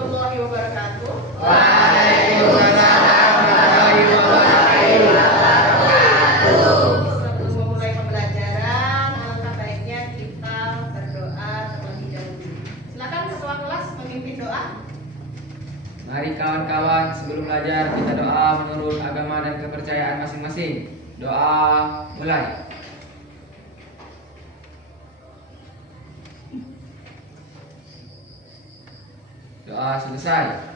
warahmatullahi wabarakatuh. Waalaikumsalam warahmatullahi wabarakatuh. Sebelum memulai pembelajaran, alangkah baiknya kita berdoa terlebih dahulu. Silakan ketua kelas memimpin doa. Mari kawan-kawan, sebelum belajar kita doa menurut agama dan kepercayaan masing-masing. Doa mulai. Doa selesai.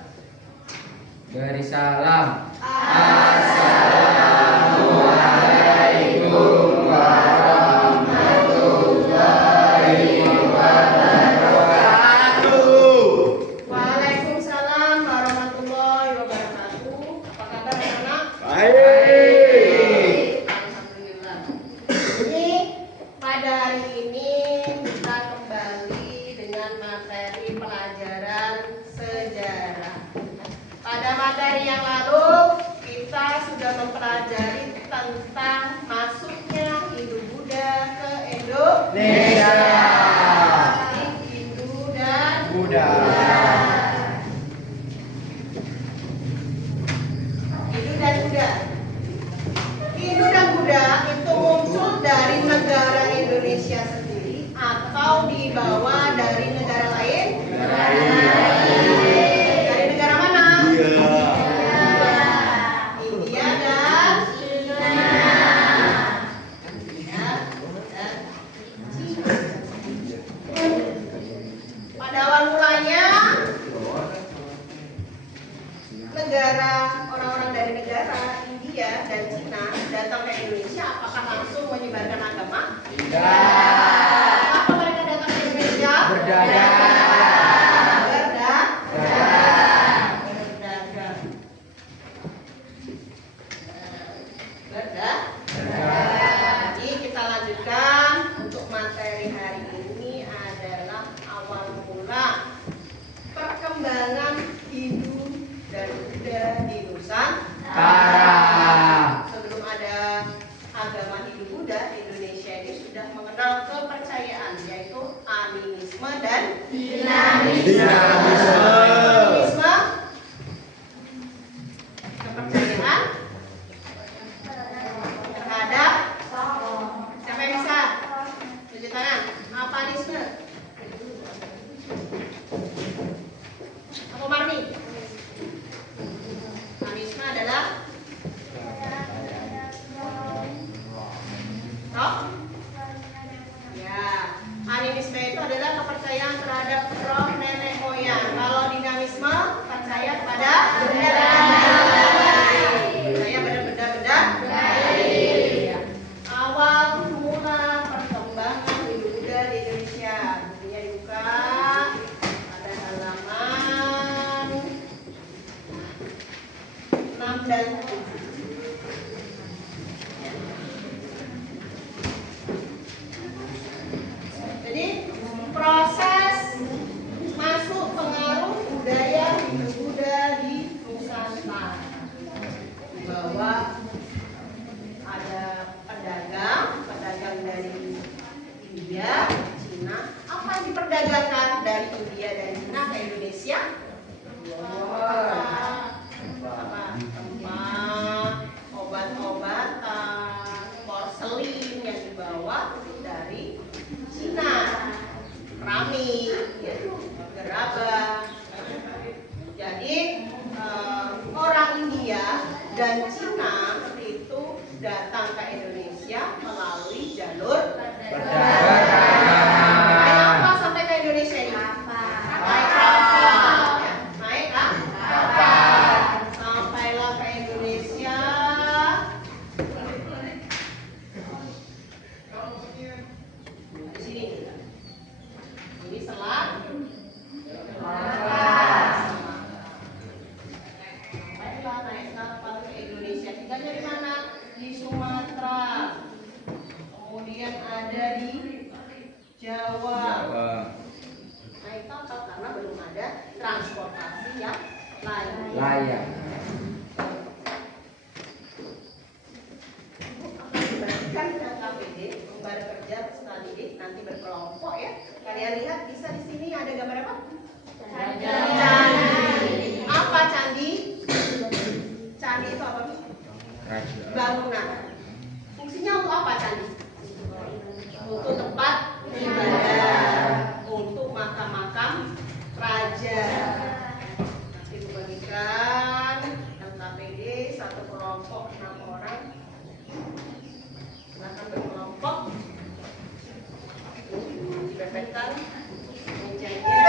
Beri salam. Assalamualaikum warahmatullahi wabarakatuh. Waalaikumsalam warahmatullahi wabarakatuh. Apa kabar anak-anak? Baik. Alhamdulillah. Jadi pada hari ini kita kembali dengan materi pelajaran sejarah. Pada materi yang lalu kita sudah mempelajari tentang masuknya Hindu Buddha ke Indonesia. Hindu dan Buddha. Hindu dan Buddha. Hindu dan Buddha itu muncul dari negara Indonesia sendiri atau dibawa dari negara lain? Dari negara mana? India dan Cina. India dan Cina. Pada awal mulanya orang-orang dari negara India dan Cina datang ke Indonesia, apakah langsung menyebarkan agama? Apa mereka datang ke Indonesia? Berdagang. Jadi kita lanjutkan untuk materi hari ini adalah awal mula perkembangan Hindu dan Buddha di Nusantara. Sebelum ada agama Hindu Buddha, Indonesia ini sudah mengenal kepercayaan, yaitu animisme dan dinamisme. Kepercayaan terhadap siapa yang bisa? Tunjuk tangan. Apanisme? Apa Marni? Animisme adalah roh? Ya, animisme itu adalah kepercayaan terhadap roh nenek moyang. Kalau dinamisme percaya kepada benda-benda gaib. Percaya pada benda-benda gaib. Ya. Awal mula perkembangan Hindu Buddha di Indonesia. Bukunya dibuka pada halaman 6 dan 7. Jadi proses masuk pengaruh budaya Hindu Buddha di Nusantara, bahwa ada pedagang dari India, Cina. Apa yang diperdagangkan dari India dan Cina ke Indonesia? Tempat, obat-obatan, porselin yang dibawa dari Cina, keramik, ya, gerabah. Jadi orang India dan Cina itu datang ke Indonesia melalui jalur Perdagangan. naik apa sampai ke Indonesia ini? Naik kapal, ya. Naik kapal. Sampailah ke Indonesia. Di sini. Ini selat. Sampailah naik kapal ke Indonesia. Tinggalnya di mana? Di Sumatera. Kemudian ada di Jawa. Naik kapal karena belum ada transportasi yang Layak. Dibagikan ke KPD, lembar kerja peserta didik, nanti berkelompok ya. Kalian lihat bisa di sini ada gambar apa? Jangan. bangunan. Fungsinya untuk apa candi? Untuk tempat ibadah, untuk makam-makam raja. Nanti dibagikan LKPD satu kelompok 6 orang. Silakan berkelompok. Dipepetkan mejanya.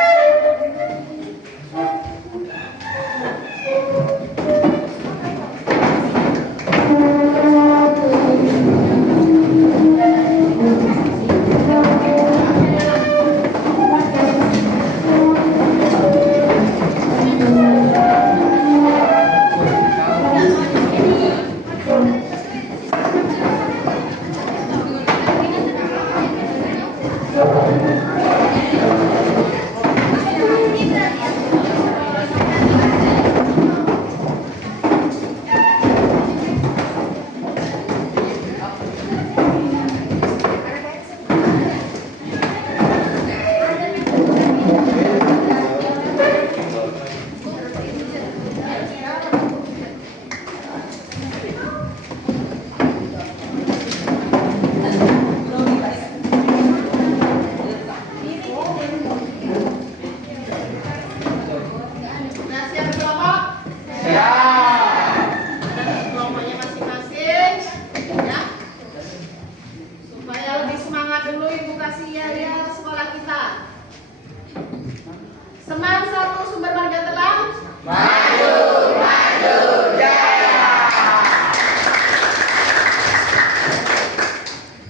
Seman 1 Sumber Marga Telang. Maju, maju, jaya.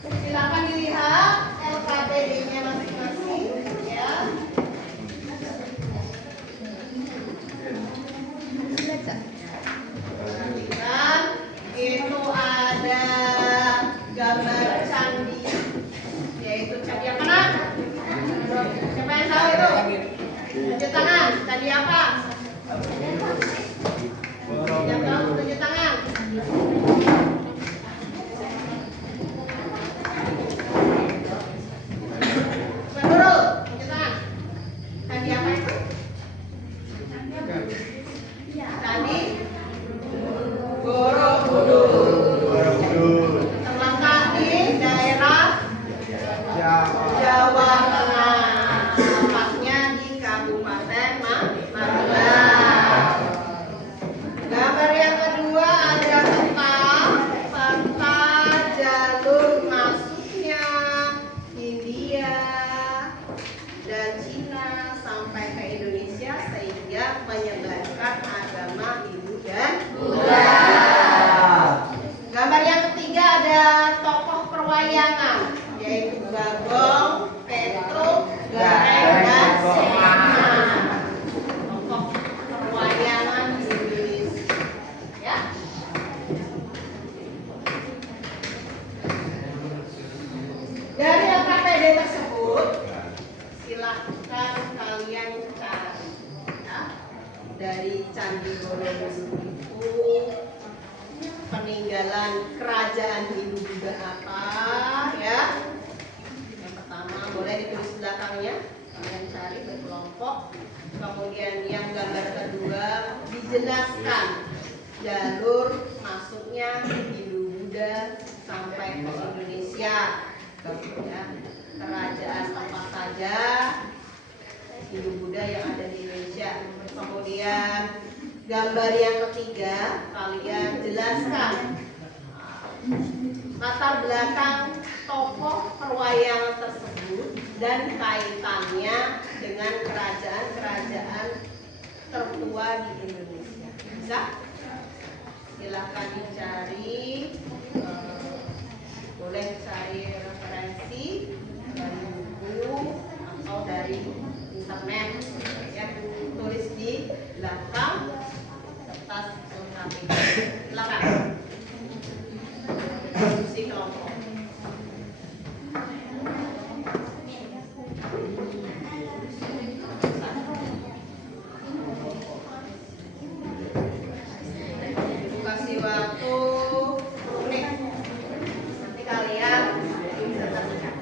Silakan dilihat LKPD-nya masing-masing, ya. Perhatikan, itu ada gambar candi, yaitu candi apa nak? Siapa yang tahu itu? Tunjuk tangan, candi apa? Yang tahu tunjuk tangan. Nurul, tunjuk tangan. Candi apa itu? Candi Borobudur. Terletak di daerah Jawa Tengah. Tepatnya di Kabupaten Magelang. Gambar yang kedua ada peta jalur masuknya Hindia dan Cina sampai ke Indonesia sehingga menyebarkan agama Hindu dan Buddha. Gambar yang ketiga ada tokoh perwayangan, yaitu Bagong, Petruk, Gareng, dan Seman. Tokoh perwayangan di Indonesia, ya. Dari LKPD tersebut, silahkan kalian cari, ya. Dari Candi Borobudur itu peninggalan kerajaan Hindu Buddha apa, ya. Yang pertama boleh ditulis belakangnya, kalian cari berkelompok. Kemudian yang gambar kedua dijelaskan jalur masuknya Hindu Buddha sampai ke Indonesia, ya. Kerajaan apa saja Hindu Buddha yang ada di Indonesia. Kemudian gambar yang ketiga, kalian jelaskan latar belakang tokoh perwayangan tersebut dan kaitannya dengan kerajaan-kerajaan tertua di Indonesia. Bisa? Silahkan dicari, boleh cari referensi dari buku atau dari internet, ya. Tulis di belakang kertas LKPD. Silakan. Diskusi kelompok. Kasih waktu 10 menit. Nanti kalian disertasikan.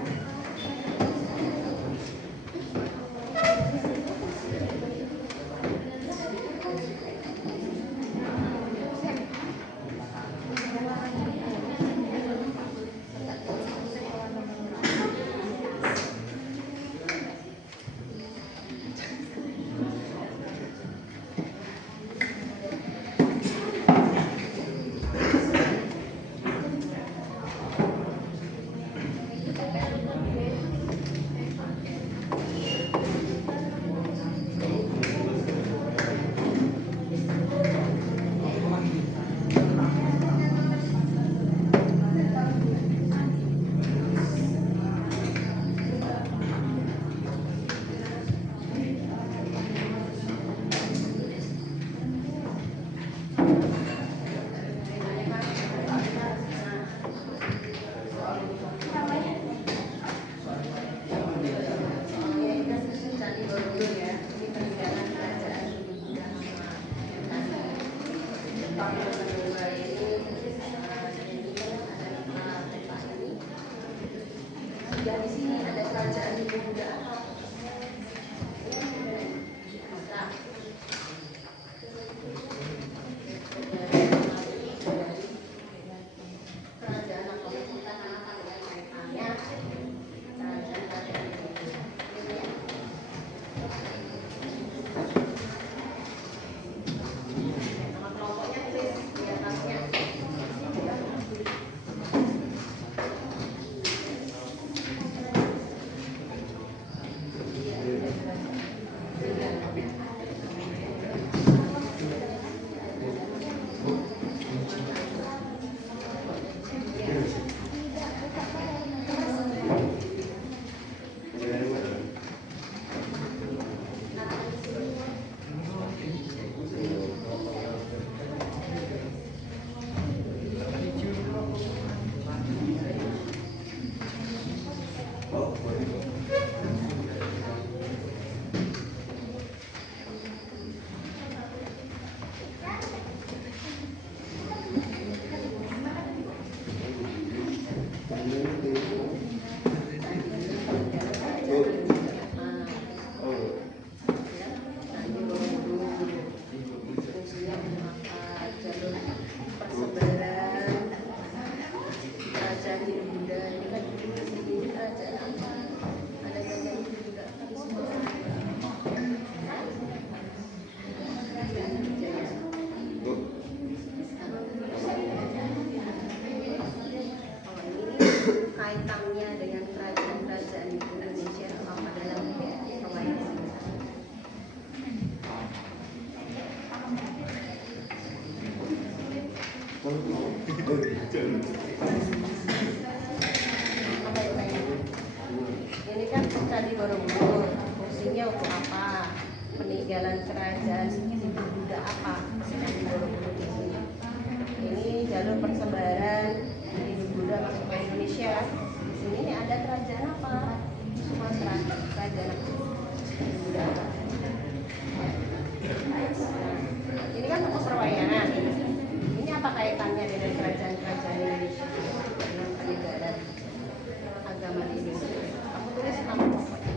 Tujuannya untuk apa? Peninggalan kerajaan Hindu Buddha apa sedang di Borobudur di sini? Ini jalur persebaran Hindu Buddha masuk ke Indonesia. Di sini nih ada kerajaan apa? Sumatera, kerajaan apa? Hindu Buddha. Ini kan toko perwayangan. Ini apa kaitannya dengan kerajaan-kerajaan Indonesia dengan peninggalan agama di Indonesia? Aku tulis nama pokoknya.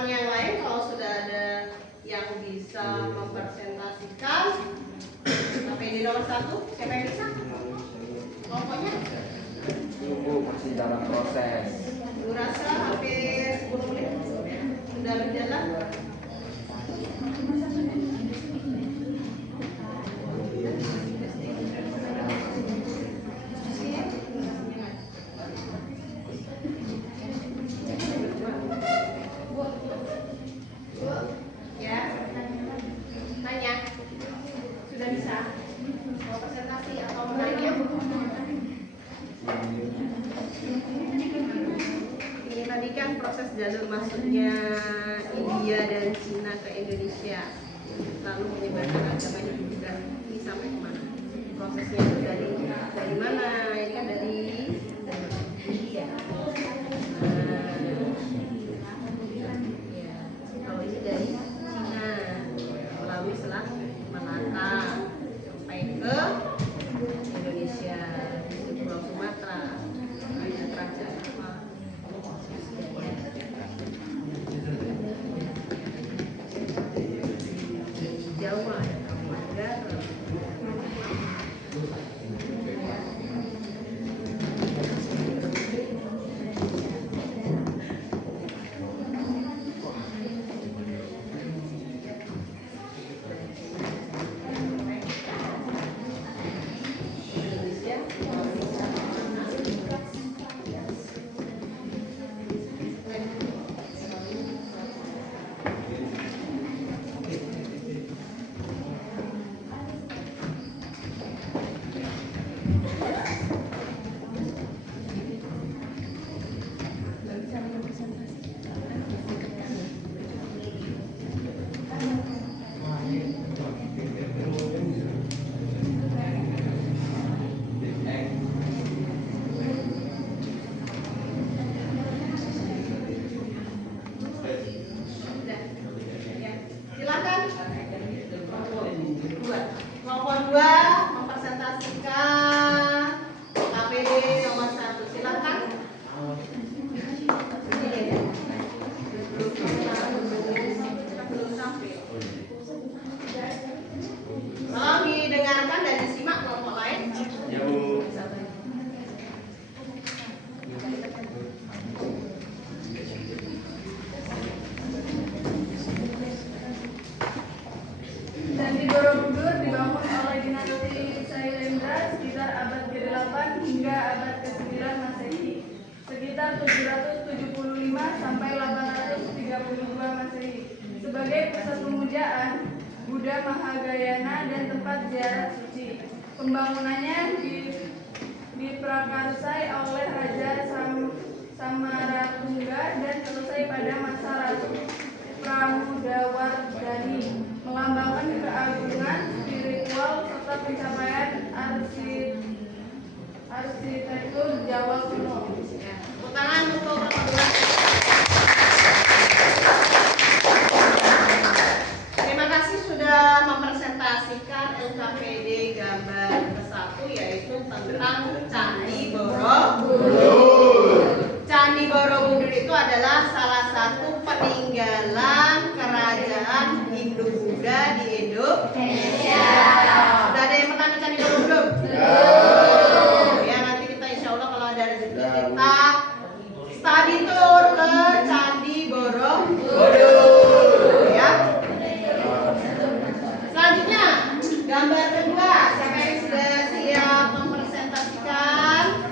teman-teman yang lain kalau sudah ada yang bisa mempresentasikan KPD nomor 1, siapa yang bisa? Pokoknya Tunggu, masih dalam proses. rasa hampir 10 menit sudah berjalan. Ya, tanya, sudah bisa mau presentasi atau menanya? Ini tadi kan proses jalur masuknya India dan Cina ke Indonesia, lalu menyebarkan agama Hindu juga. Ini sampai kemana? Prosesnya itu dari mana? Ini kan dari India. Ya, kalau ini dari Cina melalui Selat Malaka sampai ke Indonesia, di Pulau Sumatera, ada kerajaan apa? Jawa ada Kamangga. Silakan. Kelompok 2 mempresentasikan KPD nomor 1. Silakan. Belum sampai. Tolong didengarkan dan disimak kelompok lain. Ya, Bu. Candi Borobudur dibangun oleh dinasti Sailendra sekitar abad ke-8 hingga abad ke-9 Masehi, sekitar 775 sampai 832 Masehi, sebagai pusat pemujaan Buddha Mahagayana dan tempat ziarah suci. Pembangunannya diprakarsai oleh Raja Samaratungga dan selesai pada masa Ratu Pramudawardhani, melambangkan keagungan spiritual serta pencapaian arsitektur Jawa kuno. Tepuk tangan untuk kelompok 2. Terima kasih sudah mempresentasikan LKPD gambar ke-1, yaitu tentang Candi Borobudur. Candi Borobudur itu adalah salah satu peninggalan kerajaan Hindu-Buddha di Indonesia. Sudah ada yang pernah ke Candi Borobudur? Ya, nanti kita insya Allah kalau ada rezeki kita study tour ke Candi Borobudur. Ya. Selanjutnya, gambar kedua. Siapa yang sudah siap mempresentasikan?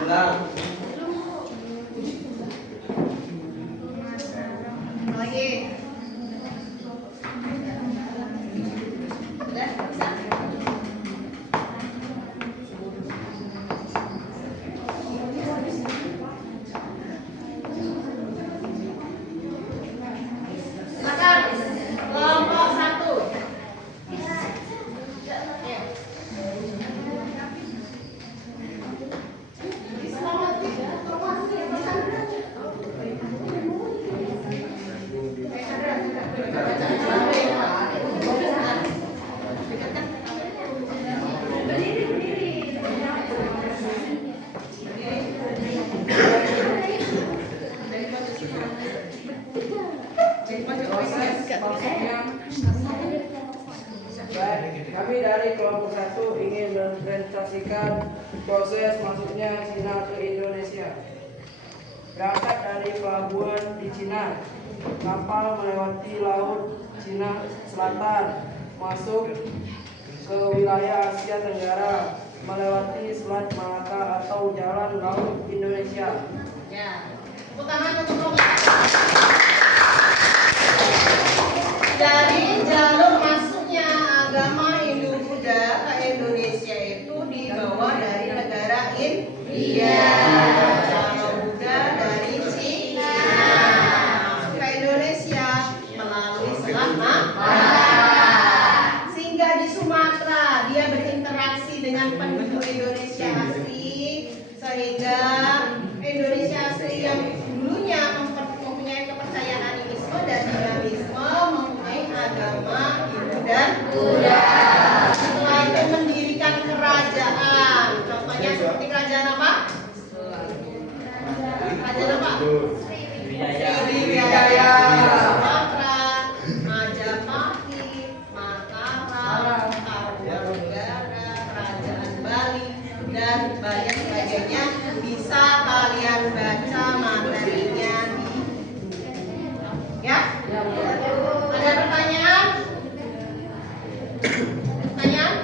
Sudah? menyaksikan proses masuknya Cina ke Indonesia. Berangkat dari pelabuhan di Cina, kapal melewati laut Cina Selatan, masuk ke wilayah Asia Tenggara, melewati Selat Malaka atau Jalan Laut Indonesia. Ya, tepuk tangan untuk Romo. Dari jalur masuknya agama Hindu-Buddha ke Indonesia itu dibawa dari negara India. Kalau Buddha dari Cina masuk ke Indonesia melalui Selat Malaka. Sehingga di Sumatera dia berinteraksi dengan penduduk Indonesia asli, sehingga Indonesia asli yang dulunya mempunyai kepercayaan animisme dan dinamisme mempunyai agama Hindu dan Buddha. Setelah itu mendirikan kerajaan. Contohnya seperti kerajaan apa? Kerajaan apa? Sriwijaya, Sumatera, Majapahit, Mataram, Tarumanegara, Kerajaan Bali, dan banyak sebagainya. Bisa kalian baca materinya di ya? Ada pertanyaan? Pertanyaan?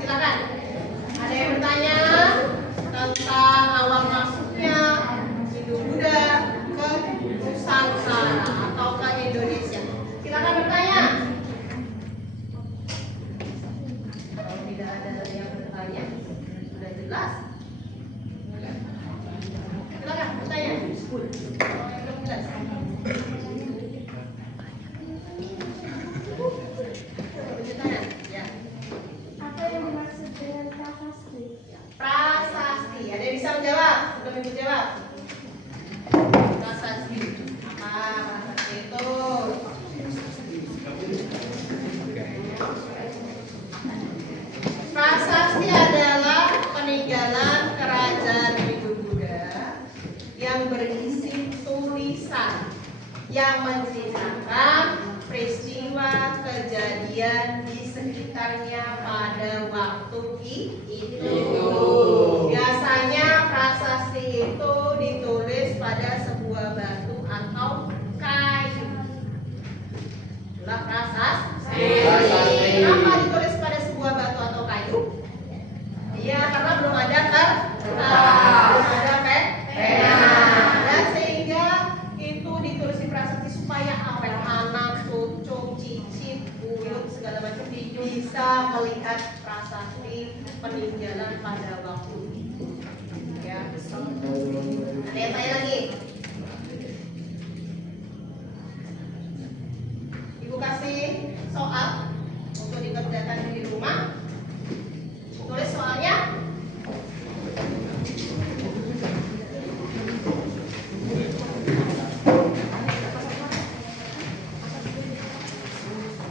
Silakan. Ada yang bertanya tentang awal masuknya Hindu-Buddha ke Nusantara atau ke Indonesia? Silakan bertanya. Kalau tidak ada yang bertanya, sudah jelas. Silakan bertanya. Belum jelas. Bertanya. Ya. Apa yang dimaksud dengan prasasti? Prasasti. Ada yang bisa menjawab? Sebelum ibu jawab. Prasasti. Apa prasasti itu? Prasasti adalah peninggalan kerajaan Hindu-Buddha yang berisi tulisan yang menceritakan peristiwa kejadian di sekitarnya pada waktu itu. Biasanya prasasti itu ditulis pada sebuah batu atau kayu. Itulah prasasti. Kenapa ditulis pada sebuah batu atau kayu? Iya, karena belum ada kertas, belum ada pena. Dan sehingga itu ditulis di prasasti supaya awet anak, cucu, cicit, buyut, segala macam bisa melihat prasasti peninggalan pada waktu itu. Ya. Ada yang tanya lagi? Ibu kasih soal untuk dikerjakan di rumah. Tulis soalnya.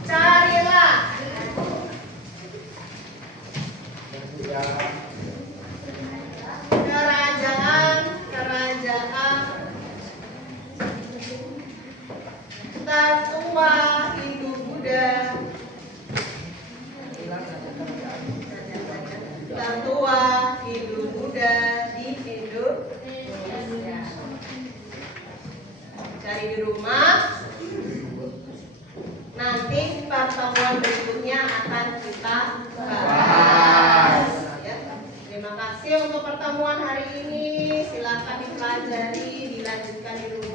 Carilah kerajaan tertua Hindu-Buddha tertua Hindu-Buddha di Indonesia. Cari di rumah. Nanti pertemuan berikutnya akan kita bahas. Ya. Terima kasih untuk pertemuan hari ini. Silakan dipelajari, dilanjutkan di rumah.